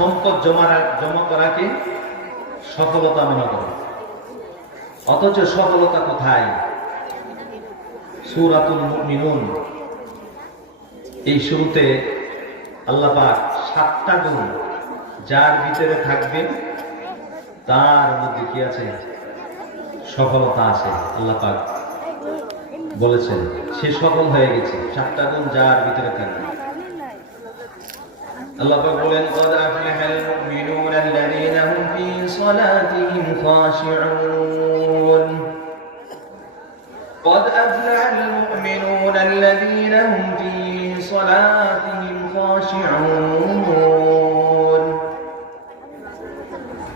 সম্পদ জমা করাকে সফলতা মনে করে, অথচ সফলতা কোথায়? সূরাতুল মুমিনুন এই শুরুতে আল্লাহ পাক 7টা গুণ যার ভিতরে থাকবে তার মধ্যে কি আছে? সফলতা আছে। আল্লাহ পাক বলেছেন সে সফল হয়ে গেছে। 7টা গুণ যার ভিতরে থাকবে। আল্লাহ পাক বলেন قد أفلح المؤمنون الذين هم في صلاتهم خاشعون قد أفلح المؤمنون الذين هم في صلاتهم خاشعون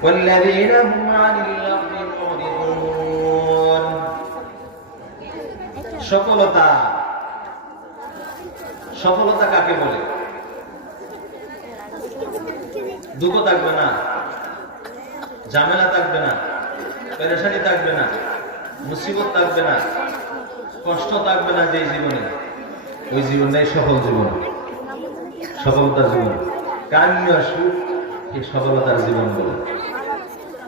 والذين هم عن اللغو معرضون সফলতা কাকে বলে? দুঃখ থাকবে না, ঝামেলা থাকবে না, পেরেশানি থাকবে না, মুসিবত থাকবে না, কষ্ট থাকবে না। যে জীবনে, ওই জীবনটাই সফল জীবন, সফলতার জীবন। কাম্য সুখ এই সফলতার জীবন বলে।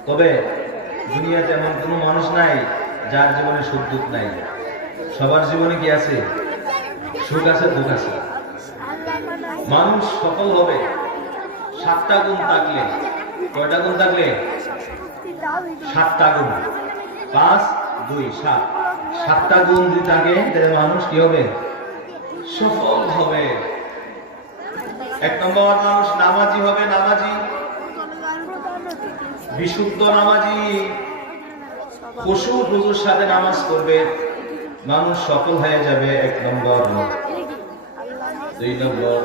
তবে দুনিয়াতে এমন কোনো মানুষ নাই যার জীবনে সুখ দুঃখ নাই। সবার জীবনে কি আছে? সুখ আছে, দুঃখ আছে। মানুষ সফল হবে 7টা গুণ থাকলে। কয়টা গুণ থাকলে? 7টা গুণ। 5, 2, 7। 7টা গুণ যদি থাকে তাহলে মানুষ কি হবে? সফল হবে। 1 নম্বর, মানুষ নামাজি হবে। নামাজি, বিশুদ্ধ নামাজি, খুশুর সাথে নামাজ করবে, মানুষ সফল হয়ে যাবে। 1 নম্বর। 2 নম্বর,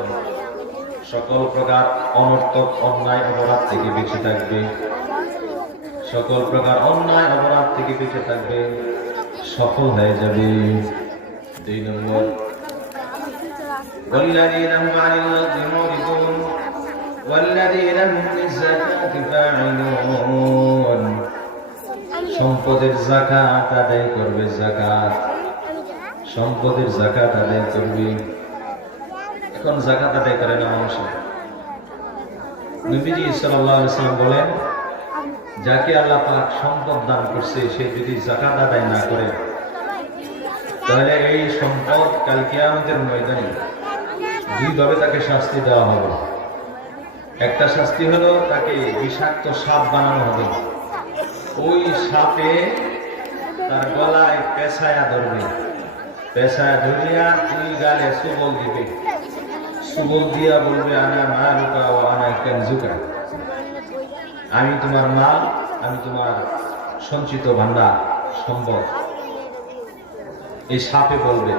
সকল প্রকার অনর্থক অন্যায় অপরাধ থেকে বেঁচে থাকবে। সকল প্রকার অন্যায় অপরাধ থেকে বেঁচে থাকবে, সফল হয়ে যাবে। 2 নম্বর, والذين هم عن اللغو معرضون والذين هم للزكاة فاعلون সম্পদের যাকাত আদায় করবে। যাকাত, সম্পদের যাকাত আদায় করবে। এখন যাকাত আদায় করে না মানুষ। নবীজি সাল্লাল্লাহু আলাইহি ওয়াসাল্লাম বলেন, যাকে আল্লাহ পাক সম্পদ দান করছে সে যদি যাকাত আদায় না করে তাহলে এই সম্পদ কাল কিয়ামতের ময়দানে 2 ভাবে তাকে শাস্তি দেওয়া হবে। একটা শাস্তি হলো তাকে বিষাক্ত সাপ বানানো হবে। ওই সাপে তার গলায় পেঁচায়া ধরবে, পেঁচায়া ধরিয়া 2 গালে সুবল দিবে। সুবল দিয়া বলবে, আনা মালুকা ওয়া আনা কানজুকা, আমি তোমার মাল, আমি তোমার সঞ্চিত ভান্ডার, সম্পদ। এই সাপে বলবে।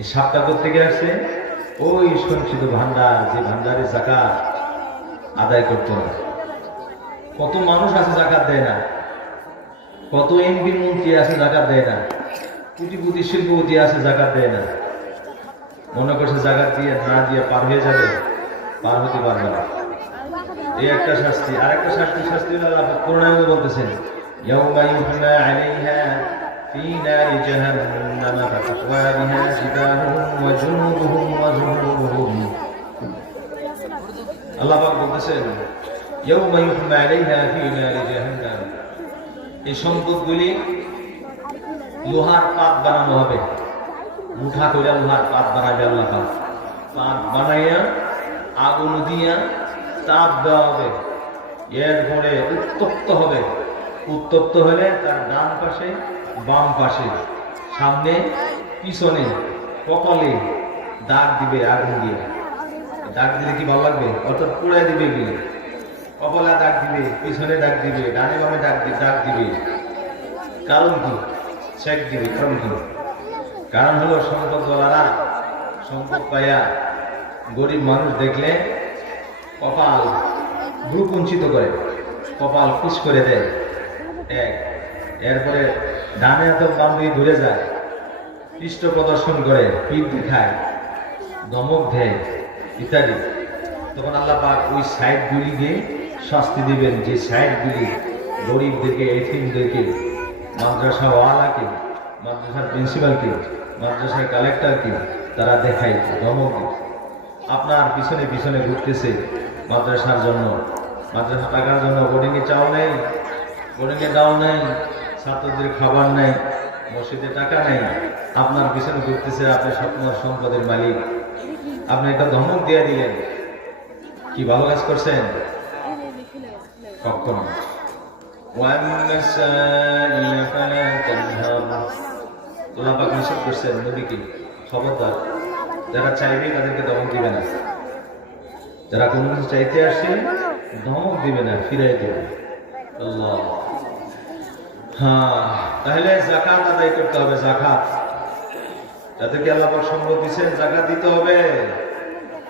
এই সাপটা কোথেকে আসছে? ওই সঞ্চিত ভান্ডার, যে ভান্ডারে যাকাত আদায় করতে হবে। কত মানুষ আছে যাকাত দেয় না, কত এমপি মন্ত্রী আছে যাকাত দেয় না, কোটিপতি শিল্পপতি আছে যাকাত দেয় না। মনে করছে যাকাত দিয়ে না দিয়ে পার হয়ে যাবে, পার হতে পারবে না। এই একটা শাস্তি। আর একটা শাস্তি হলো আল্লাহ কোরআনে বলতেছেন, ইয়াউমা ইউহমা আলাইহা ফি নারি জাহান্নাম ফাতাকওয়া বিহা জিবাহুম ওয়া জুনুবুহুম ওয়া যুহুরুহুম। আল্লাহ পাক বলতেছেন, ইয়াউমা ইউহমা আলাইহা ফি নারি জাহান্নাম, এই সম্পদগুলি লোহার পাত বানানো হবে। মুঠা করে লোহার পাত বানাবে আল্লাহ পাক। পাত বানাইয়া আগুন দিয়া তাপ দেওয়া হবে। এরপরে উত্তপ্ত হবে। উত্তপ্ত হলে তার ডান পাশে, বাম পাশে, সামনে, পিছনে, কপালে দাগ দিবে আগুন দিয়ে। দাগ দিলে কি ভালো লাগবে? অর্থাৎ পুড়াই দিবে গিয়ে। কপালে দাগ দিবে, পিছনে দাগ দিবে, ডানে বামে দাগ দিবে। কারণ কি? চেক দিবে। কারণ কি? কারণ হলো সম্পদ ওয়ালারা সম্পদ পাইয়া গরিব মানুষ দেখলে কপাল ভ্রুকুঞ্চিত করে, কপাল খুশ করে দেয়। এরপরে ডানে হাত বাম দিকে ঘুরে যায়, পৃষ্ঠ প্রদর্শন করে, পিঠ দেখায়, ধমক দেয় ইত্যাদি। তখন আল্লাহ পাক ওই সাইডগুলিকে শাস্তি দিবেন, যে সাইডগুলি গরিবদেরকে, এতিমদেরকে, মাদ্রাসা ওয়ালাকে, মাদ্রাসার প্রিন্সিপালকে, মাদ্রাসার কালেক্টরকে তারা দেখায়, ধমক দেয়। আপনার পিছনে পিছনে ঘুরতেছে, মাদ্রাসার জন্য, মাদ্রাসা টাকার জন্য বোর্ডিংয়ে চাও নেই, বোর্ডিংয়ে দাও নেই, ছাত্রদের খাবার নেই, মসজিদে টাকা নেই, আপনার পিছনে ঘুরতেছে, আপনি স্বপ্ন সম্পদের মালিক, আপনি একটা ধমক দিয়ে দিলেন, কি ভালো কাজ করছেন? কখনো আল্লাহ পাক নিষেধ করছেন নবীকে, খবরদার যারা চাইবে তাদেরকে ধমক দিবে না, যারা কোনো কিছু চাইতে আসে ধমক দিবে না, ফিরাই দেবে। আল্লাহ, হ্যাঁ, তাহলে যাকাত আদায় করতে হবে। যাকাত যাদেরকে আল্লাহ পাক সম্পদ দিচ্ছেন যাকাত দিতে হবে।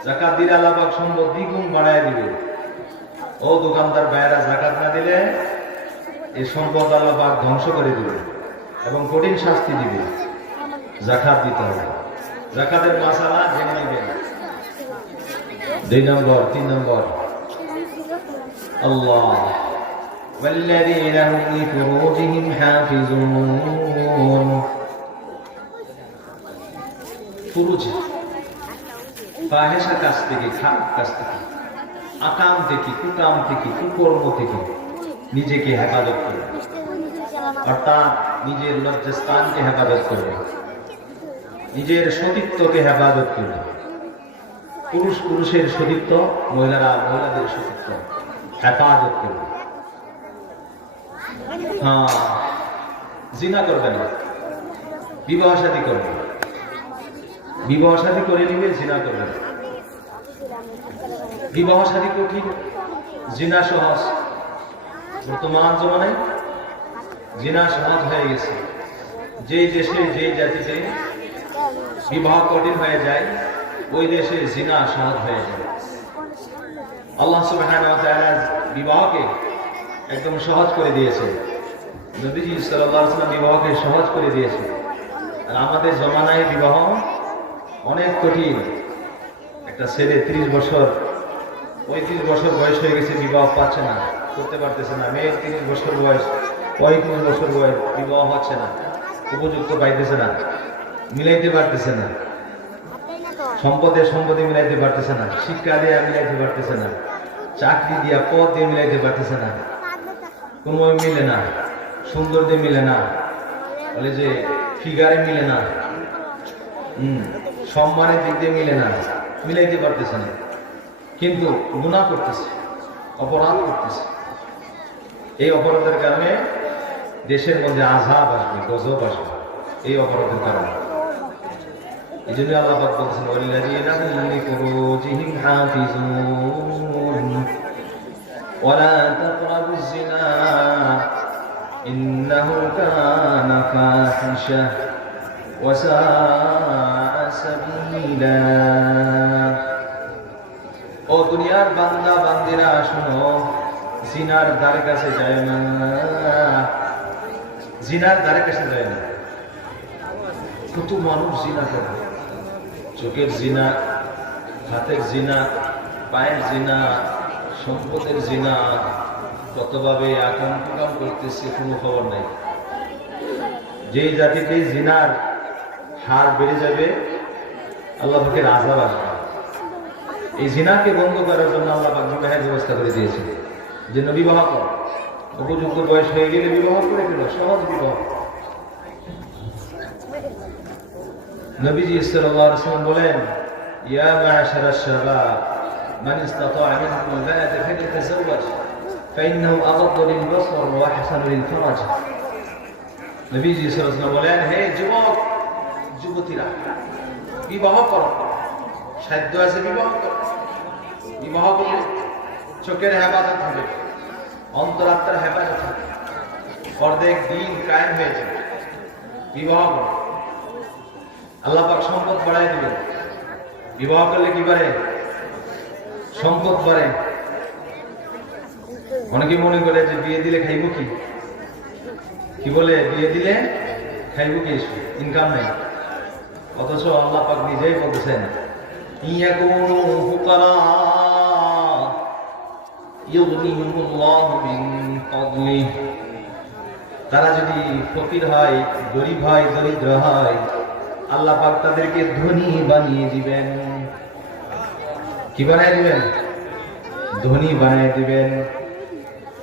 যাকাত দিলে আল্লাহ পাক সম্পদ দ্বিগুণ বাড়ায় দিবে। ও দোকানদার ভাইয়েরা, যাকাত না দিলে এই সম্পদ আল্লাহ পাক ধ্বংস করে দিবে এবং কঠিন শাস্তি দিবে। যাকাত দিতে হবে। যাকাতের মাসালা জেনে নেবেন। 2 নম্বর, 3 নম্বর, আল্লাহ والذين هم لفروجهم حافظون। ফুরুজ ফাহিশা কাজ থেকে, খারাপ কাজ থেকে, আকাম থেকে, কুকাম থেকে, কুকর্ম থেকে নিজেকে হেফাজত করবে, অর্থাৎ নিজের লজ্জাস্থানকে হেফাজত করবে, নিজের সতীত্বকে হেফাজত করবে। পুরুষ পুরুষের সতীত্ব, মহিলারা মহিলাদের সতীত্ব হেফাজত করবে। হ্যাঁ, জিনা করবে না, বিবাহ শাদী করবে, বিবাহ শাদী করে নিবে, জিনা করবে না। বিবাহ শাদী কঠিন, জিনা সহজ। বর্তমান জমানায় জিনা সহজ হয়ে গেছে। যেই দেশে যেই জাতিতে বিবাহ কঠিন হয়ে যায়, ওই দেশে জিনা সহজ হয়ে যায়। আল্লাহ সুবহানাহু ওয়া তাআলা বিবাহকে একদম সহজ করে দিয়েছে। নবীজি সাল্লাল্লাহু আলাইহি ওয়াসাল্লাম বিবাহকে সহজ করে দিয়েছে। আর আমাদের জমানায় বিবাহ অনেক কঠিন। একটা ছেলে 30 বছর 35 বছর বয়স হয়ে গেছে, বিবাহ পাচ্ছে না, করতে পারতেছে না। মেয়ের 30 বছর বয়স, 35 বছর বয়স, বিবাহ হচ্ছে না, উপযুক্ত পাইতেছে না, মিলাইতে পারতেছে না, সম্পদে মিলাইতে পারতেছে না, শিক্ষা দিয়ে মিলাইতে পারতেছে না, চাকরি দিয়া পদ দিয়ে মিলাইতে পারতেছে না, কোনো মিলে না, সুন্দর দিয়ে মিলে না, বলে যে ফিগারে মিলে না, সম্মানের দিক দিয়ে মিলে না, মিলাইতে পারতেছে না, কিন্তু গুনাহ করতেছে, অপরাধ করতেছে। এই অপরাধের কারণে দেশের মধ্যে আযাব আসবে, গজব আসবে, এই অপরাধের কারণে। এই জন্য আল্লাহ পাক বলছেন, ওয়াল্লাযীনা হুম লিফুরুজিহিম হাফিজুন ওয়ালা তাকরাবুজ যিনা ইন্নাহু কানা ফাহিশা ওয়া সাআ সাবিলা। ও দুনিয়ার বান্দা বান্দিরা, শোনো, জিনার ধারে কাছে যায় না, জিনার ধারে কাছে যায় না। কত মানুষ জিনা করে, চোখের জিনা, হাতের জিনা, পায়ের জিনা, সম্পদের জিনা, কতভাবে আকাম কুকাম করতেছে, কোনো খবর নাই। যেই জাতিতে জিনার হার বেড়ে যাবে, আল্লাহ পাকের আযাব আসবে। এই জিনাকে বন্ধ করার জন্য আল্লাহ পাক বিবাহের ব্যবস্থা করে দিয়েছে, যে বিবাহ কর, উপযুক্ত বয়স হয়ে গেলে বিবাহ করে দিল, সহজ বিবাহ। নবীজি সাল্লাল্লাহু আলাইহি ওয়াসাল্লাম বলেন, ইয়া মা'শারাশ শাবাব মান ইসতাতা'a মিনকুম আল-বা'ata ফাlyataযাওয়াজ ফাইন্নাহু আগাদ্দু লিল-বাসর ওয়া আহসানু লিল-ফারাজ। নবীজি সাল্লাল্লাহু আলাইহি ওয়াসাল্লাম বলেন, হে যুবক যুবতীরা, বিবাহ করো, সাধ্য আছে বিবাহ করো। বিবাহ করলে চোখের হেফাজত হবে, অন্তরাত্মার হেফাজত হবে, অর্ধেক দিন কায়েম হয়ে যাবে। বিবাহ করো, আল্লাহ পাক সম্পদ বাড়াই দিবেন। বিবাহ করলে কি বাড়ে? সম্পদ বাড়ে। অনেকে মনে করে যে বিয়ে দিলে খাইব কি, কি বলে বিয়ে দিলে খাইব কি, ইনকাম নাই। অথচ আল্লাহ পাক নিজেই বলতেছেন, ইয়াকুনু ফুকারা ইউগনিহিমুল্লাহু মিন ফাদলিহি। তারা যদি ফকির হয়, গরিব হয়, দরিদ্র হয়, আল্লাহ পাক তাদেরকে ধনী বানিয়ে দিবেন। কি বানিয়ে দিবেন? ধনী বানিয়ে দিবেন।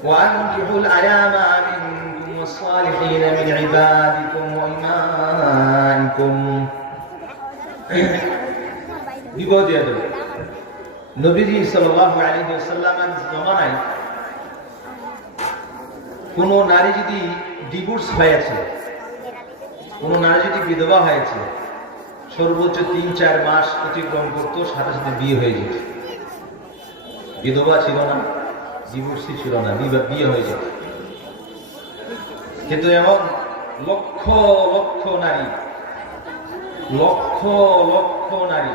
وأنكحوا الأيام منكم والصالحين من عبادكم وإمائكم বিবাহ দিয়ে দেবে। নবীজি সাল্লাল্লাহু আলাইহি ওয়াসাল্লামের জামানায় কোন নারী যদি ডিভোর্স হয়েছে, কোন নারী যদি বিধবা হয়েছে, সর্বোচ্চ 3-4 মাস অতিক্রম করতো, সাথে সাথে বিয়ে হয়ে যেত। বিধবা ছিল না, ডিভোর্সই ছিল না, বিয়ে হয়ে যেত। কিন্তু এমন লক্ষ লক্ষ নারী, লক্ষ লক্ষ নারী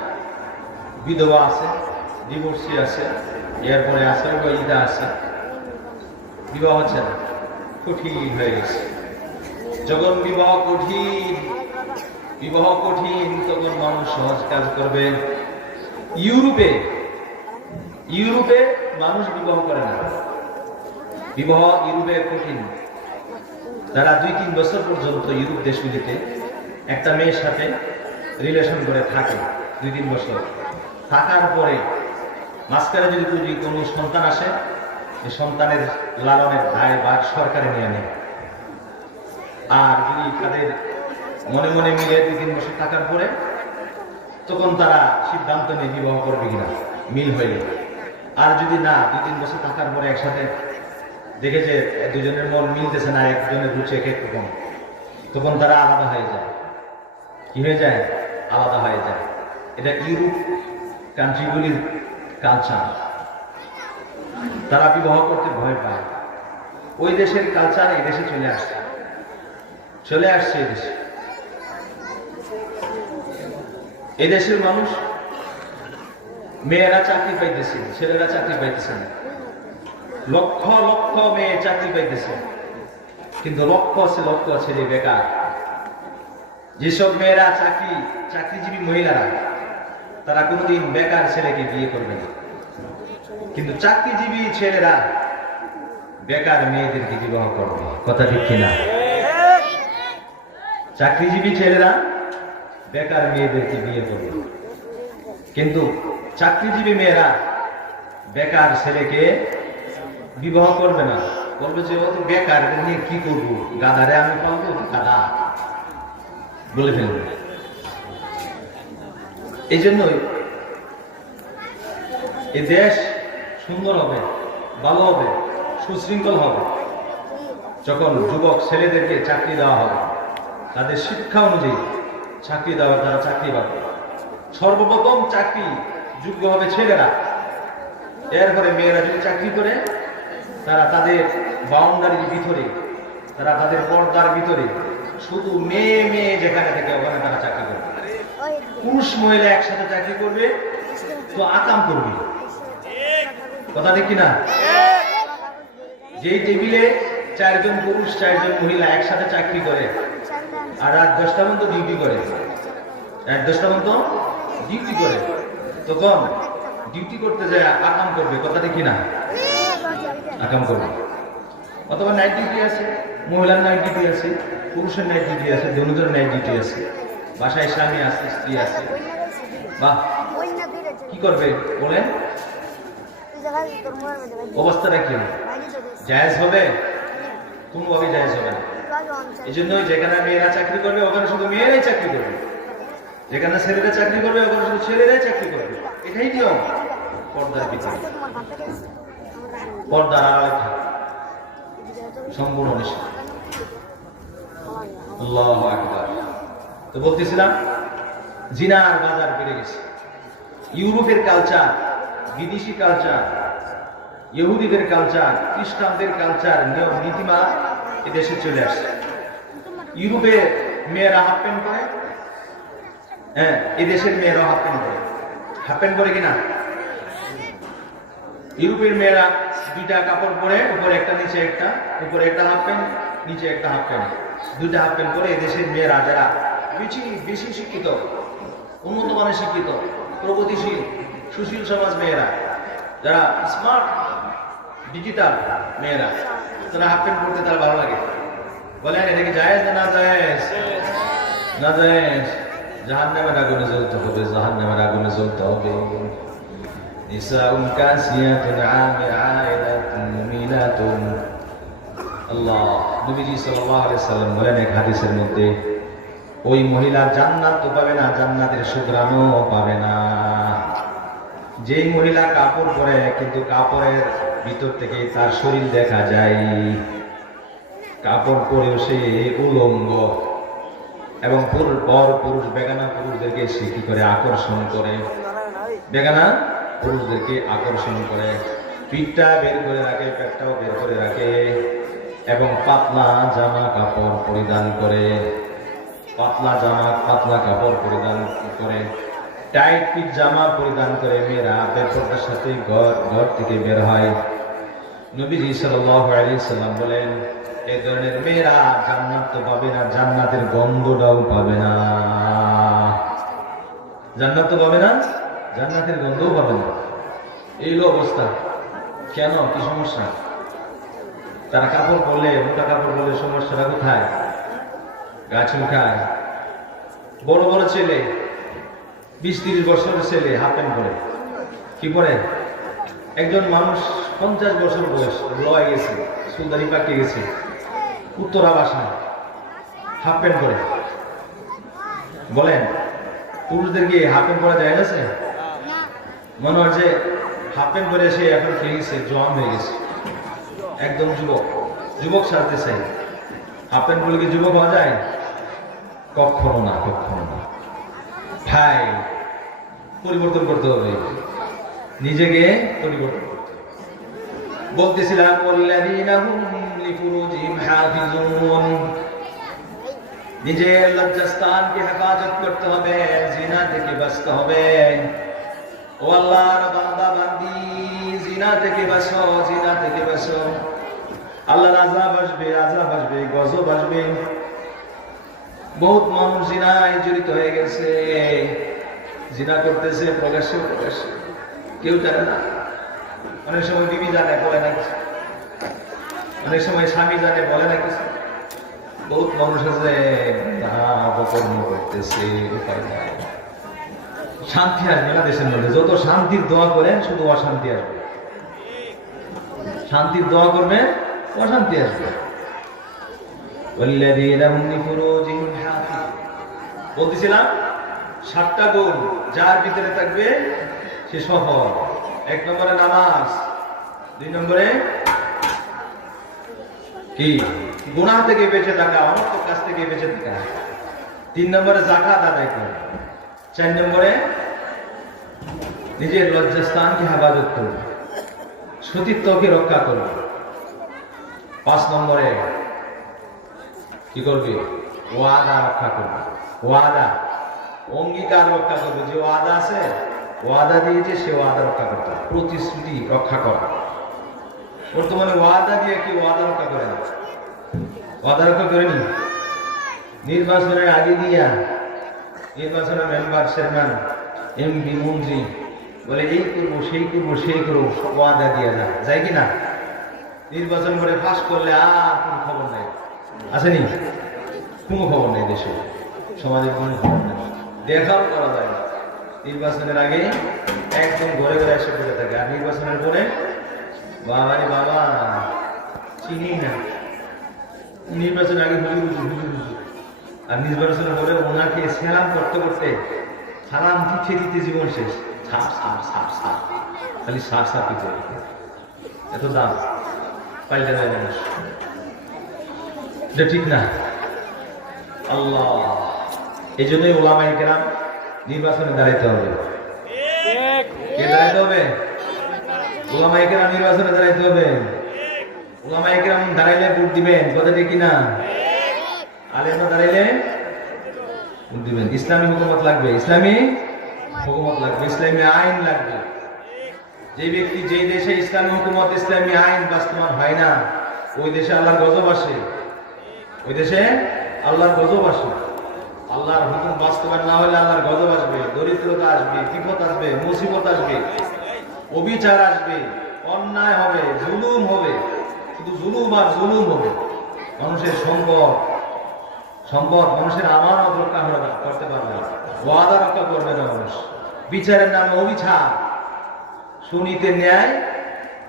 বিধবা আছে, ডিভোর্সি আছে, এরপরে আছে ঈদা আছে, বিবাহ হচ্ছে না, কঠিন হয়ে গেছে। যখন বিবাহ কঠিন তখন মানুষ সহজ কাজ করবে। ইউরোপে মানুষ বিবাহ করে না, বিবাহ ইউরোপে কঠিন। তারা 2-3 বছর পর্যন্ত ইউরোপ দেশগুলিতে একটা মেয়ের সাথে রিলেশন করে থাকে, 2-3 বছর থাকার পরে মাঝখানে যদি কোনো সন্তান আসে, এই সন্তানের লালনের দায় ভার সরকারে নিয়ে নেয়। আর যদি তাদের মনে মনে মিলে 2-3 বছর থাকার পরে তখন তারা সিদ্ধান্ত নিয়ে বিবাহ করবে কিনা, মিল হয়ে। আর যদি না, 2-3 বছর থাকার পরে একসাথে দেখে যে দুজনের মন মিলতেছে না, একজনের রুচি এক রকম, তখন তারা আলাদা হয়ে যায়। কি হয়ে যায়? আলাদা হয়ে যায়। এটা ইউরোপ কান্ট্রিগুলির কালচার। তারা বিবাহ করতে ভয় পায়। ওই দেশের কালচার এই দেশে চলে আসছে এই দেশে। এই দেশের মানুষ, মেয়েরা চাকরি পাইতেছে, ছেলেরা চাকরি পাইতেছে না। লক্ষ লক্ষ মেয়ে চাকরি পাইতেছে, কিন্তু লক্ষ ছেলে বেকার। যেসব মেয়েরা চাকরিজীবী মহিলারা, তারা কোনোদিন বেকার ছেলেকে বিয়ে করবে না, কিন্তু চাকরিজীবী ছেলেরা বেকার মেয়েদেরকে বিবাহ করবে। কথা ঠিক কিনা? চাকরিজীবী ছেলেরা বেকার মেয়েদেরকে বিয়ে করবে, কিন্তু চাকরিজীবী মেয়েরা বেকার ছেলেকে বিবাহ করবে না। বলবে যে ও তো বেকার, নিয়ে কি করবো, গাধারে আমি পাবো, গাধা বলে ফেলবে। এই জন্যই এই দেশ সুন্দর হবে, ভালো হবে, সুশৃঙ্খল হবে যখন যুবক ছেলেদেরকে চাকরি দেওয়া হবে, তাদের শিক্ষা অনুযায়ী চাকরি দেওয়া, তারা চাকরি পাবে। সর্বপ্রথম চাকরি যোগ্য হবে ছেলেরা, এরপরে মেয়েরা যদি চাকরি করে, তারা তাদের বাউন্ডারির ভিতরে, তারা তাদের পর্দার ভিতরে শুধু মেয়ে যেখানে থেকে ওখানে তারা চাকরি করবে। পুরুষ মহিলা একসাথে চাকরি করবে তো আকাম করবে। কথা ঠিক কিনা? যেই টেবিলে 4 জন পুরুষ 4 জন মহিলা একসাথে চাকরি করে আর রাত 10টা পর্যন্ত ডিউটি করে, তখন ডিউটি করতে যায় আকাম করবে। কথা ঠিক কিনা? আকাম করবে। অথবা নাইট ডিউটি আছে, মহিলার নাইট ডিউটি আছে, পুরুষের নাইট ডিউটি আছে, দুজনের নাইট ডিউটি আছে, বাসায় স্বামী আছে, স্ত্রী আছে। বাহ, কি করবে বলেন? অবস্থাটা কি জায়েজ হবে? কোনোভাবে জায়েজ হবে না। এই জন্যই যেখানে মেয়েরা চাকরি করবে ওখানে শুধু মেয়েরাই চাকরি করবে, যেখানে ছেলেরা চাকরি করবে ওখানে শুধু ছেলেরাই চাকরি করবে। এটাই নিয়ম। পর্দার ভিতরে, পর্দার আড়ালে সম্পূর্ণ নিষেধ। আল্লাহু আকবার। তো বলতেছিলাম, জিনার বাজার বেড়ে গেছে। ইউরোপের কালচার, বিদেশি কালচার, ইহুদিদের কালচার, খ্রিস্টানদের কালচার, নিয়ম নীতিমালা এদেশে চলে আসছে। ইউরোপে মেয়েরা হাফ প্যান্ট পরে, হ্যাঁ, এদেশের মেয়েরা হাফ প্যান্ট পরে কিনা? ইউরোপের মেয়েরা 2টা কাপড় পরে, উপরে একটা নিচে একটা, উপরে একটা হাফ প্যান্ট, নিচে একটা হাফ প্যান্ট, 2টা হাফ প্যান্ট পরে। এদেশের মেয়েরা যারা বেশি শিক্ষিত, উন্নত মানের শিক্ষিত, প্রগতিশীল, সুশীল সমাজ মেয়েরা, যারা স্মার্ট ডিজিটাল মেয়েরা, তারা হাফ প্যান্ট পরতে তার ভালো লাগে। বলেন এটা কি জায়েজ না জায়েজ? না জায়েজ। জাহান্নামের আগুনে জ্বলতে হবে, জাহান্নামের আগুনে জ্বলতে হবে। নিসাউন কাসিয়াতুন আমিআতুন মুমিনাতুন। আল্লাহ, নবীজি সাল্লাল্লাহু আলাইহি সাল্লাম বলেন এক হাদিসের মধ্যে, ওই মহিলা জান্নাত তো পাবে না, জান্নাতের সুঘ্রাণও পাবে না। যেই মহিলা কাপড় পরে কিন্তু কাপড়ের ভিতর থেকে তার শরীর দেখা যায়, কাপড় পরেও সে উলঙ্গ, এবং পুরুষ বেগানা পুরুষদেরকে সে কি করে আকর্ষণ করে, বেগানা পুরুষদেরকে আকর্ষণ করে, পিঠটা বের করে রাখে, পেটটাও বের করে রাখে, এবং পাতলা জামা কাপড় পরিধান করে, পাতলা কাপড় পরিধান করে, টাইট ফিট জামা পরিধান করে মেয়েরা বেপরদার সাথে ঘর থেকে বের হয়। নবীজি সাল্লাল্লাহু আলাইহি সাল্লাম বলেন, এই ধরনের মেয়েরা জান্নাত তো পাবে না, জান্নাতের গন্ধটাও পাবে না। জান্নাত তো পাবে না, জান্নাতের গন্ধও পাবে না। এই অবস্থা। কেন? কি সমস্যা? তারা কাপড় পরলে, মোটা কাপড় পরলে সমস্যাটা কোথায়? গা চুলকায়। বড় বড় ছেলে, 20-30 বছরের ছেলে হাফ প্যান্ট পরে, কি পরে? একজন মানুষ 50 বছর বয়স, লয়ে গেছে, চুলদারি পাকিয়ে গেছে, উত্তরা বাসায় হাফ প্যান্ট পরে। বলেন, পুরুষদেরকে হাফ প্যান্ট পরা যায় না? মনে হয় যে হাফ প্যান্ট পরে সে এখন খেয়ে গেছে, জোয়ান হয়ে গেছে, একদম যুবক সাজতে চাই। হাফ প্যান্ট পরে কি যুবক হওয়া যায়? কখনো না, কখনো না। ভাই, পরিবর্তন করতে হবে, নিজেকে পরিবর্তন করতে হবে। বলতেছিলাম, ওয়াল্লাযীনা হুম লিফুরুজিহিম হাফিজুন, নিজের লজ্জাস্থানকে হেফাজত করতে হবে, জিনা থেকে বাঁচতে হবে। ও আল্লাহর বান্দা বান্দি, জিনা থেকে বাঁচো, জিনা থেকে বাঁচো। আল্লাহর আযাব আসবে, গজব আসবে। বহুত মানুষ জিনায় জড়িত হয়ে গেছে, জিনা করতেছে প্রকাশ্যে, কেউ জানে না। অনেক সময় বিবি জানে, বলে না কিছু, অনেক সময় স্বামী জানে, বলে না কিছু। বহুত মানুষ আছে অপকর্ম করতেছে, উপায় নাই। শান্তি আসবে না দেশের মধ্যে। যত শান্তির দোয়া করেন শুধু অশান্তি আসবে, শান্তির দোয়া করবেন অশান্তি আসবে। বলতেছিলাম 7টা গুণ যার ভিতরে থাকবে সে সফল। 1 নম্বরে নামাজ, 2 নম্বরে কি? গুনাহ থেকে বেঁচে থাকা, অনর্থক কাজ থেকে বেঁচে থাকা। 3 নম্বরে যাকাত আদায় করা। 4 নম্বরে নিজের লজ্জাস্থানকে হেফাজত করবে, সতীত্বকে রক্ষা করবে। 5 নম্বরে কি করবে? ওয়াদা রক্ষা করবে, ওয়াদা, অঙ্গীকার রক্ষা করবে। যে ওয়াদা আছে, ওয়াদা দিয়েছে, সে ওয়াদা রক্ষা করতে হবে, প্রতিশ্রুতি রক্ষা করা। বর্তমানে ওয়াদা দিয়ে কি ওয়াদা রক্ষা করে না? ওয়াদা রক্ষা করেনি। নির্বাচনের আগে দিয়া নির্বাচনের মেম্বার, চেয়ারম্যান, এমপি, মন্ত্রী বলে এই করবো, সেই করবো, সেই করবো, ওয়াদা দিয়ে যায় কি না? নির্বাচন করে পাস করলে আর কোনো খবর নাই, আসেনি? কোনো খবর নেই, দেশে সমাজের কোনো খবর নেই, দেখাও করা যায় না। নির্বাচনের আগে একদম ঘরে ঘরে এসে পড়ে থাকে, আর নির্বাচনের পরে বাবারে বাবা চিনি না। নির্বাচনের আগে হুজুর, আর নির্বাচনের পরে ওনাকে সালাম করতে করতে, সালাম দিতে জীবন শেষ। খালি সার পিতে, এত দাম পাল্টে দেয় মানুষ, এটা ঠিক না। আল্লাহ, এই জন্যই ওলামায়ে কেরাম নির্বাচনে দাঁড়াইতে হবে। কে দাঁড়াইতে হবে? ওলামায়ে কেরাম নির্বাচনে দাঁড়াইতে হবে। ওলামায়ে কেরাম দাঁড়াইলে ভোট দিবেন, কথা ঠিক কিনা? আলেমরা দাঁড়াইলে ভোট দিবেন। ইসলামী হুকুমত লাগবে, ইসলামী হুকুমত লাগবে, ইসলামী আইন লাগবে। যে ব্যক্তি, যে দেশে ইসলামী হুকুমত, ইসলামী আইন বাস্তবায়ন হয় না, ওই দেশে আল্লাহর গজব আসে, ওই দেশে আল্লাহর গজব আসে। আল্লাহর হুকুম বাস্তবায়ন না হলে আল্লাহর গজব আসবে, দরিদ্রতা আসবে, বিপদ আসবে, মুসিবত আসবে, অবিচার আসবে, অন্যায় হবে, জুলুম হবে, শুধু জুলুম আর জুলুম হবে। মানুষের সম্পদ, মানুষের আমানত রক্ষা করতে পারবে না, ওয়াদা রক্ষা করবে না মানুষ, বিচারের নামে অবিচার, শুনিতে ন্যায়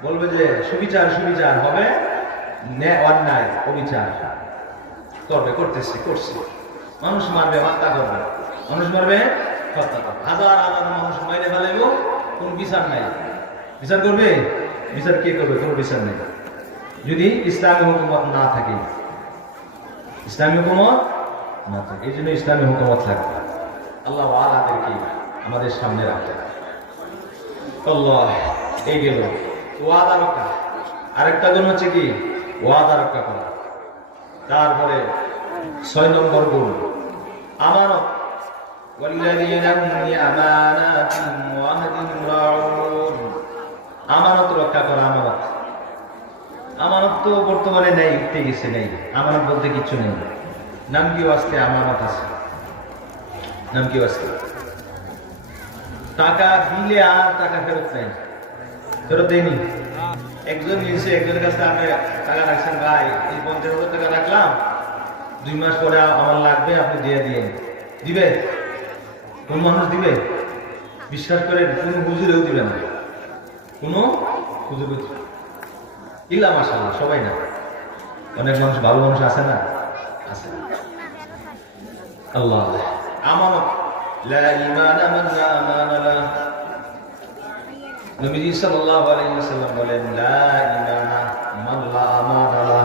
বলবে যে সুবিচার সুবিচার হবে, অন্যায় অবিচার করবে, করছে। মানুষ মারবে, হত্যা করবে, মানুষ মারবে, হত্যা করবে, হাজার হাজার মানুষ মাইরে ফেলাইব, কোন বিচার নাই। বিচার করবে? বিচার কে করবে? কোনো বিচার নেই যদি ইসলামী হুকুমত না থাকে। ইসলামী হুকুমত না থাকে, এই জন্য ইসলামী হুকুমত থাকবে। আল্লাহ আলাদেরকে আমাদের সামনে রাখতে। আল্লাহ এই গেল ওয়াদা রক্ষা। আরেকটা গুণ হচ্ছে কি? ওয়াদা রক্ষা করা। তারপরে 6 নম্বর গুণ আমানত। আমানত রক্ষা করা। আমানত তো বর্তমানে নেই, উঠতে গেছে, নেই। আমানত বলতে কিচ্ছু নেই। নাম কি আজকে আমানত আছে? নাম কি আজকে? টাকা দিলে আর টাকা ফেরত নেই, ফেরত দেয়নি। একজন নিয়েছে, একজনের কাছে আপনি টাকা রাখছেন, ভাই এই 50,000 টাকা রাখলাম, 2 মাস পরে আমার লাগবে, আপনি দিয়ে দিবে? কোন মানুষ দিবে? বিশ্বাস করে কোন হুজুরেও দিবে না, কোন হুজুর ইল্লা মাশাআল্লাহ, সবাই না, অনেক মানুষ, ভালো মানুষ আছে না? আছে। আল্লাহ আমানত। লা ঈমানা মান লা আমানা লা। নবীজি সাল্লাল্লাহু আলাইহি ওয়াসাল্লাম বলেন, লা ঈমানা মান লা আমানা লা।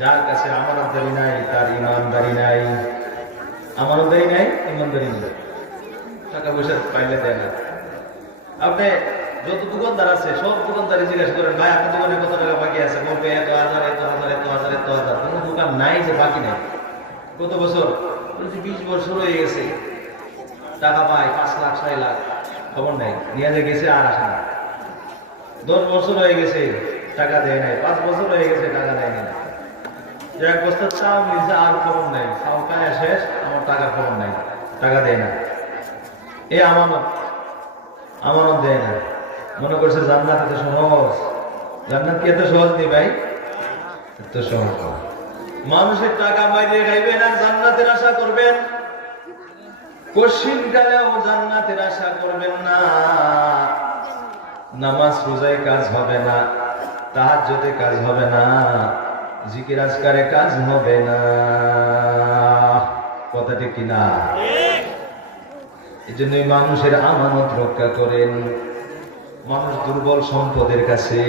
যার কাছে আমানতদারি নাই তার ঈমানদারি নাই। আমানতদারি নাই, ঈমানদারি নেই। টাকা পয়সা পাইলে দেয় না। আপনি যত দোকানদার আছে সব দোকানদারি জিজ্ঞাসা করেন, ভাই আপনার দোকানে কত টাকা বাকি আছে? বলবে 1,000, 1,000। কোনো দোকান নাই যে বাকি নেই। কত বছর? 20 বছর হয়ে গেছে, টাকা পায় 5 লাখ 6 লাখ, খবর নাই, নিয়ে গেছে আর আসে না। 10 বছর হয়ে গেছে, টাকা দেয় নাই। 5 বছর হয়ে গেছে, টাকা দেয় নাই। 1 বছর চাও নিয়েছে, আর খবর নাই, চাও কায় শেষ, আমার টাকা খবর নাই, টাকা দেয় না। এই আমানত দেয় না। মনে করছে জান্নাত এত সহজ। জান্নাত কি এত সহজ নেই ভাই? এত সহজ। মানুষের টাকা বাইরে খাইবেন আর জান্নাতের আশা করবেন, কশিনকালেও জান্নাতের আশা করবেন না। নামাজ রোজায় কাজ হবে না, তাহাজ্জুদে কাজ হবে না, জিকির আজকারে কাজ হবে না। কথা ঠিক কিনা? এই জন্যই মানুষের আমানত রক্ষা করেন। মানুষ দুর্বল সম্পদের কাছে।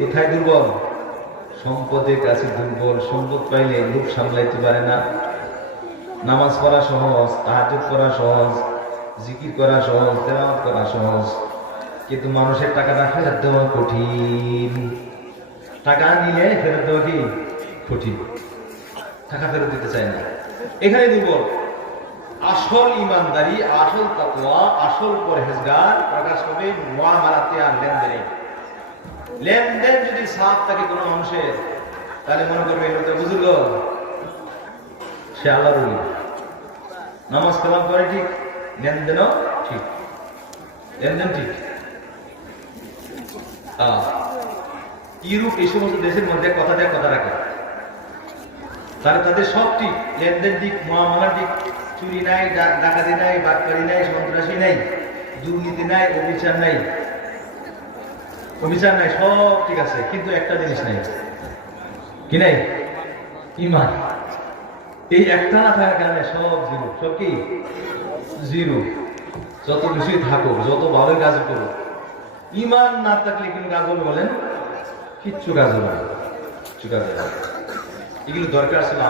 কোথায় দুর্বল? সম্পদের কাছে দুর্বল। সম্পদ পাইলে লোভ সামলাইতে পারে না। নামাজ পড়া সহজ, তাহাজ্জুদ করা সহজ, জিকির করা সহজ, তেলাওয়াত করা সহজ, কিন্তু মানুষের টাকাটা ফেরত দেওয়া কঠিন। টাকা নিলে ফেরত দেওয়া কি কঠিন। টাকা ফেরত দিতে চায় না, এখানে দুর্বল। আসল ইমানদারি, আসল তাকওয়া, আসল পরহেজগার প্রকাশ হবে মুআমালাতে আর লেনদেনে। লেনদেন যদি সাফ থাকে কোনো মানুষের, তাহলে মনে করবে এটা বুঝল সে আল্লাহর ওলি। নামাজ কালাম করে ঠিক, লেনদেনও ঠিক, লেনদেন ঠিক। ইউরোপ এই সমস্ত দেশের মধ্যে কথা দেয়, কথা রাখে, তাদের সব ঠিক, লেনদেন ঠিক, মুআমালা ঠিক, চুরি নাই, ডাকাতি নাই, বাটপারি নাই, সন্ত্রাসী নাই, দুর্নীতি নাই, অবিচার নাই, সব ঠিক আছে। কিন্তু একটা জিনিস নাই, কি নাই? ঈমান। এই একটা না থাকার কারণে সব জিরো। সব কি জিরো। যত কিছুই থাকুক, যত ভালো কাজ করুক, ঈমান না থাকলে কিন্তু কাজ হবে বলেন? কিচ্ছু কাজ হবে না, কিচ্ছু কাজ হবে না। এগুলো দরকার ছিল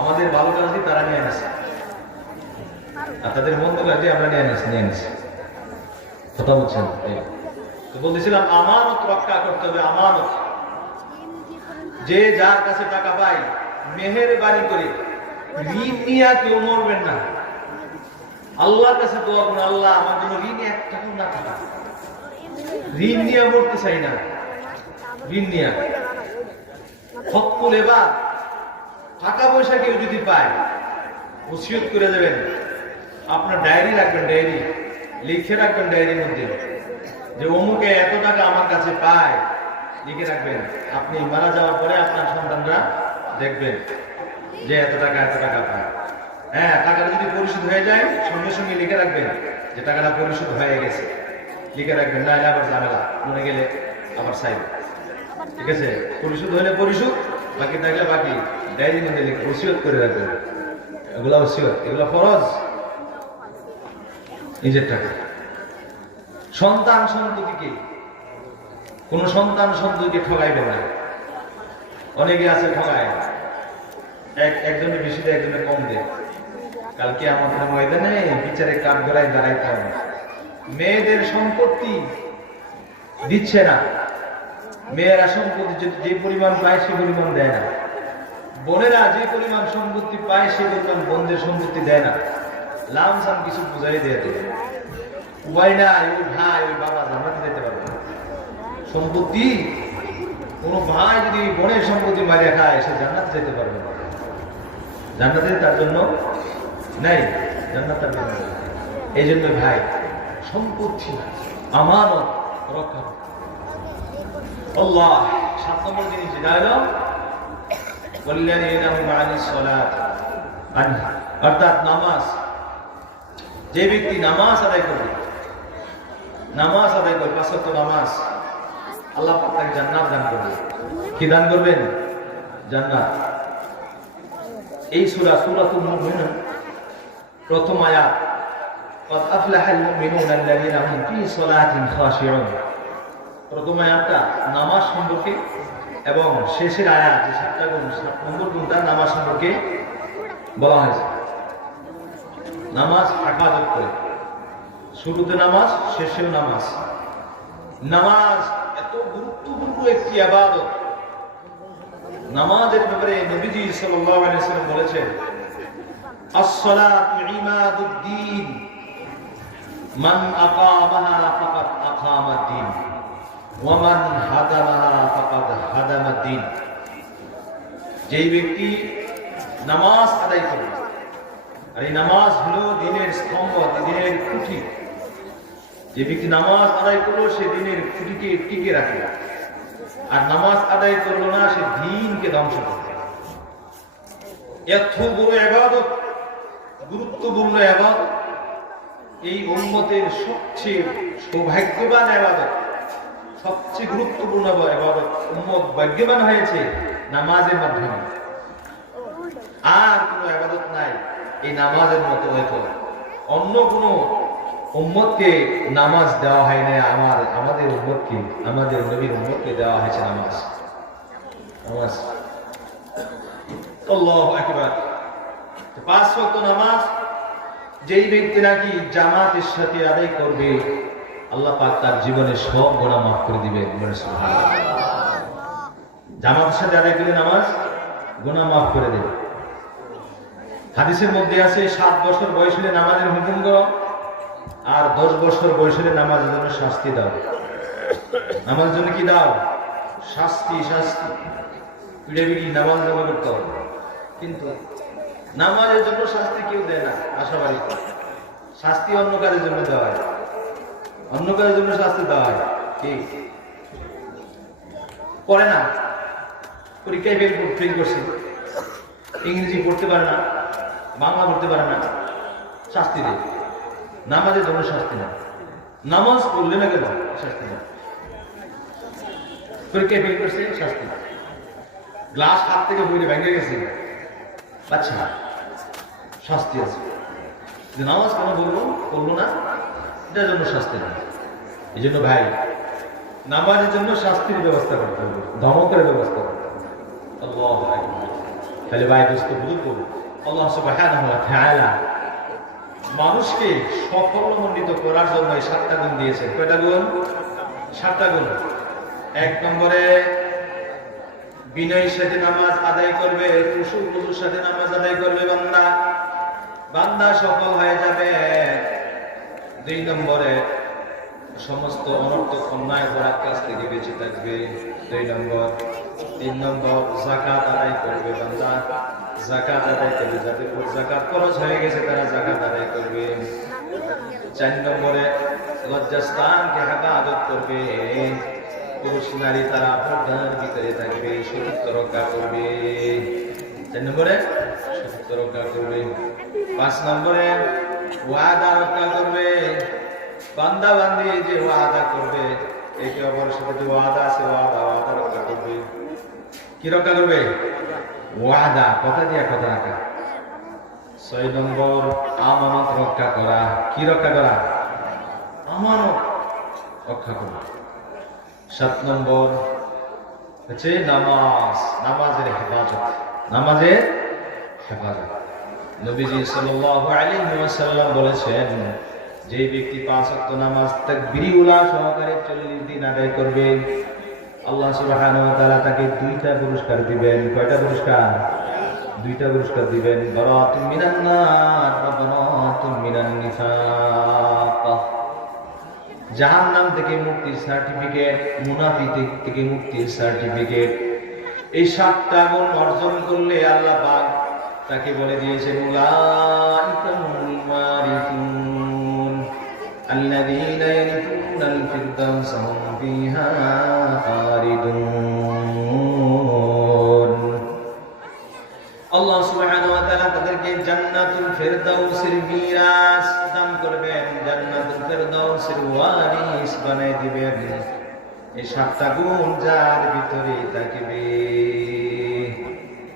আমাদের ভালো কাজ দিয়ে তারা নিয়ে আসে, আর তাদের মন্দ কাজ দিয়ে আমরা নিয়ে আসি। কথা বলছেন? তো বলতেছিলাম আমানত রক্ষা করতে হবে। আমানত, যে যার কাছে টাকা পায় মেহেরবানি করে ঋণ নিয়ে কেউ মরবেন না। আল্লাহর কাছে দোয়া করুন, আল্লাহ আমার জন্য ঋণ 1 টাকাও না থাকা। ঋণ নিয়ে মরতে চাই না। ঋণ নিয়ে হকুল এবার টাকা পয়সা কেউ যদি পায়, ওসিয়ত করে দেবেন। আপনার ডায়েরি রাখবেন, ডায়েরি লিখে রাখবেন, ডায়েরির মধ্যে যে অমুকে এত টাকা আমার কাছে পায়, লিখে রাখবেন। আপনি মারা যাওয়ার পরে আপনার সন্তানরা দেখবেন যে এত টাকা পায়। হ্যাঁ, টাকাটা যদি পরিশোধ হয়ে যায় সঙ্গে সঙ্গে লিখে রাখবেন যে টাকাটা পরিশোধ হয়ে গেছে। লিখে রাখবেন, না আবার ঝামেলা, মনে গেলে আবার সাইড। ঠিক আছে, পরিশোধ হলে পরিশোধ, বাকি থাকলে বাকি। ডায়েরির মধ্যে লিখে ওসিয়ত করে রাখবেন, এগুলা ওসিয়ত, এগুলা ফরজ। নিজের টাকা। সন্তান সন্ততিকে, কোন সন্তান সন্ততিকে ঠকাইবে না। অনেকে আছে ঠকায়, একজনের বেশি দেয়, একজনের কম দেয়। কালকে আমাদের ময়দানে বিচারে কাঠ গড়ায় দাঁড়াইতে হবে। মেয়েদের সম্পত্তি দিচ্ছে না, মেয়েরা সম্পত্তি যে পরিমাণ পায় সে পরিমাণ দেয় না। বোনেরা যে পরিমাণ সম্পত্তি পায় সে পরিমাণ বোনদের সম্পত্তি দেয় না। লামসাম কিছু বুঝাই দিয়ে দেবে, উপায় না, ওই ভাই ওই বাবা জান্নাতে যেতে পারবে না। সম্পত্তি কোন ভাই যদি বোনের সম্পত্তি মারিয়া খায় সে জান্নাতে যেতে পারবে না। জান্নাতে তার জন্য নাই, জান্নাত তার জন্য। এই জন্য ভাই সম্পত্তি আমানত রক্ষা। আল্লাহ 7 নম্বর জিনিস যেটা হলো অর্থাৎ নামাজ। যে ব্যক্তি নামাজ আদায় করবে, নামাজ আদায় করবে, 5 ওয়াক্ত নামাজ, আল্লাহ পাক তাকে জান্নাত দান করবে। কি দান করবেন? জান্নাত। এই সূরা সূরাতুল মুমিনুন প্রথম আয়াত, قد أفلح المؤمنون الذين هم في صلاتهم خاشعون। প্রথম আয়াতটা নামাজ সম্পর্কে এবং শেষের আয়াত যে 7টা গুণ, 7 নম্বর গুণটা নামাজ সম্পর্কে বলা হয়েছে। নামাজ হেফাজত করে, শুরুতে নামাজ, শেষেও নামাজ। নামাজ এত গুরুত্বপূর্ণ একটি ইবাদত। নামাজের ব্যাপারে নবীজি সাল্লাল্লাহু আলাইহি ওয়াসাল্লাম বলেছেন, আস-সালাতু ইমাদুদ্দিন, মান আকামাহা ফাকাদ আকামাদ্দিন ওয়া মান হাদামাহা ফাকাদ হাদামাদ্দিন। যেই ব্যক্তি নামাজ আদায় করবে, আর এই নামাজ হলো দ্বীনের স্তম্ভ, দ্বীনের খুঁটি। যে ব্যক্তি নামাজ আদায় করলো সে দ্বীনের খুঁটিকে টিকে রাখে, আর নামাজ আদায় করলো না সে দ্বীনকে ধ্বংস করবে। এত বড় ইবাদত, গুরুত্বপূর্ণ ইবাদত, এই উম্মতের সবচেয়ে সৌভাগ্যবান ইবাদত, সবচেয়ে গুরুত্বপূর্ণ ইবাদত। উম্মত ভাগ্যবান হয়েছে নামাজের মাধ্যমে। আর কোন ইবাদত নাই এই নামাজের মতো। হয়তো অন্য কোন উম্মতকে নামাজ দেওয়া হয় না, আমাদের উম্মতকে, আমাদের নবীর উম্মতকে দেওয়া হয়েছে নামাজ। নামাজ আল্লাহু আকবার। 5 ওয়াক্ত নামাজ যেই ব্যক্তি নাকি জামাতের সাথে আদায় করবে, আল্লাহ পাক তার জীবনের সব গুনাহ মাফ করে দিবেন। সুবহানাল্লাহ। জামাতের সাথে আদায় করলে নামাজ গুনাহ মাফ করে দেবে। হাদিসের মধ্যে আছে 7 বছর বয়স হলে নামাজের হুকুম দাও, আর 10 বছর বয়স হলে নামাজের জন্য শাস্তি দাও। নামাজের জন্য কি দাও? শাস্তি। শাস্তি পিড়ে নামাজ জমা করতে হবে, কিন্তু নামাজের জন্য শাস্তি কেউ দেয় না। আশাবাড়ি শাস্তি অন্য কাজের জন্য দেওয়া হয়, অন্য কাজের জন্য শাস্তি দেওয়া হয়। ঠিক পড়ে না, পরীক্ষায় ফেল করছে, ইংরেজি পড়তে পারে না, বাংলা পড়তে পারে না, শাস্তি দেয়। নামাজের জন্য শাস্তি না। নামাজ পড়লে না কেন শাস্তি না। পরীক্ষায় ফেল করছে, শাস্তি। গ্লাস হাত থেকে বইলে ভেঙে গেছে, আচ্ছা শাস্তি আছে। নামাজ কেন বলবো না, এটার জন্য শাস্তি না। এই জন্য ভাই নামাজের জন্য শাস্তির ব্যবস্থা করতে হবে, ধমকের ব্যবস্থা করতে হবে। আল্লাহু আকবার। তাহলে ভাই দোস্ত বুঝুন, আল্লাহ সুবহানাহু ওয়া তাআলা মানুষকে সাফল্যমণ্ডিত করার জন্য এই 7টা গুণ দিয়েছেন। কয়টা গুণ? 7টা গুণ। 1 নম্বরে বিনয়ের সাথে নামাজ আদায় করবে, খুশুর সাথে নামাজ আদায় করবে বান্দা, বান্দা সফল হয়ে যাবে। 2 নম্বরে সমস্ত অনর্থক অন্যায় করার কাছ থেকে বেঁচে থাকবে। 2 নম্বর। 3 নম্বর যাকাত আদায় করবে বান্দা, যাকাত আদায় করবে, যাদের উপর যাকাত খরচ হয়ে গেছে তারা যাকাত আদায় করবে। 4 নম্বরে লজ্জাস্থানকে হেফাজত করবে, পুরুষ নারী তারা পর্দার ভিতরে থাকবে, সতীত্ব রক্ষা করবে। 4 নম্বরে সতীত্ব রক্ষা করবে। 5 নম্বরে ওয়াদা রক্ষা করবে, বান্দা বান্দি যে ওয়াদা করবে, একে অপরের সাথে যে ওয়াদা আছে ওয়াদা রক্ষা করবে। কি রক্ষা করবে? ওয়াদা, কথা দিয়া কথা রাখা। 6 নম্বর আমানত রক্ষা করা। কি রক্ষা করা? আমানত রক্ষা করা। 7 নম্বর হচ্ছে নামাজ, নামাজের হেফাজত। নামাজের হেফাজত। নবীজি সাল্লাল্লাহু আলাইহি ওয়াসাল্লাম বলেছেন, যে ব্যক্তি 5 ওয়াক্ত নামাজ তাকবীরুল্লাহ সহকারে 40 দিন আদায় করবে, আল্লাহ সুবহানাহু ওয়া তাআলা তাকে 2টা পুরস্কার দিবেন। কয়টা পুরস্কার? 2টা পুরস্কার দিবেন। বারাতুম মিনান নার ওয়া বারাতুম মিনান নিফাক। জাহান্নাম থেকে মুক্তির সার্টিফিকেট, মুনাফিক থেকে মুক্তির সার্টিফিকেট। এই 7টা গুণ অর্জন করলে আল্লাহ পাক তাকে বলে দিয়েছেন, উলাইকাল ওয়ারিসুন আল্লাযীনা ইয়ারিসুনাল ফিরদাউস হুম ফিহা খালিদুন। আল্লাহ সুবহানাহু ওয়া তাআলা তাদেরকে জান্নাতুল ফিরদাউসের মিরাস দান করবেন, জান্নাতুল ফিরদাউসের ওয়ারিস বানাই দিবেন। এই 7টা গুণ যার ভিতরে থাকবে,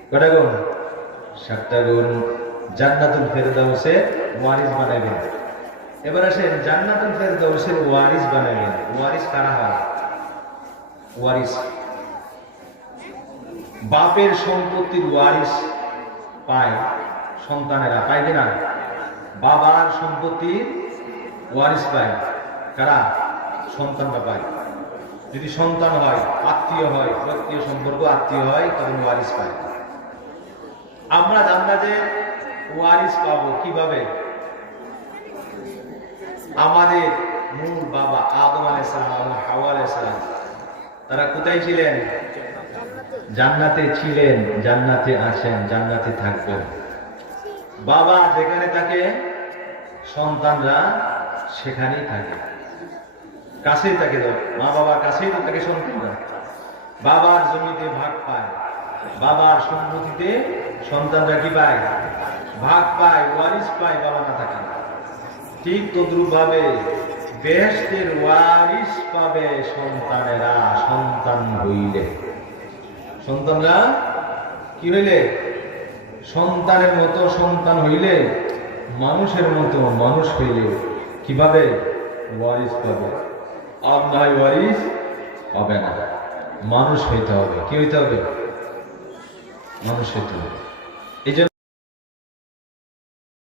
কয়টা গুণ? 7টা গুণ জান্নাতুল ফিরদাউসের ওয়ারিস বানাবেন। এবার আসেন, জান্নাতুল ফিরদাউসের ওয়ারিস বানাবেন। ওয়ারিস কারা হয়? ওয়ারিস বাপের সম্পত্তির ওয়ারিস পায় সন্তানেরা, পায় কিনা? বাবার সম্পত্তির ওয়ারিস পায় কারা? সন্তানরা পায়। যদি সন্তান হয়, আত্মীয় হয়, আত্মীয় সম্পর্ক আত্মীয় হয়, তখন ওয়ারিস পায়। আমরা জান্নাতে ওয়ারিস পাবো কিভাবে? আমাদের মূল বাবা আদম আলাইহিস সালাম, হাওয়া আলাইহিস সালাম, তারা কোথায় ছিলেন? জান্নাতে ছিলেন, জান্নাতে আছেন, জান্নাতে থাকবেন। বাবা যেখানে থাকে সন্তানরা সেখানেই থাকে, কাছেই থাকে। মা বাবার কাছেই তো থাকে সন্তানরা। বাবার জমিতে ভাগ পায়, বাবার সম্পত্তিতে সন্তানরা কি পায়? ভাগ পায়, ওয়ারিস পায়, বাবা না থাকে। ঠিক তদ্রুপ ভাবে বেহেশতের ওয়ারিস পাবে সন্তানেরা, সন্তান হইলে। সন্তানরা কি হইলে? সন্তানের মতো সন্তান হইলে, মানুষের মতো মানুষ হইলে কিভাবে? ওয়ারিস পাবে। আর নাই ওয়ারিস পাবে না। মানুষ হইতে হবে। কি হইতে হবে? মানুষ হইতে হবে।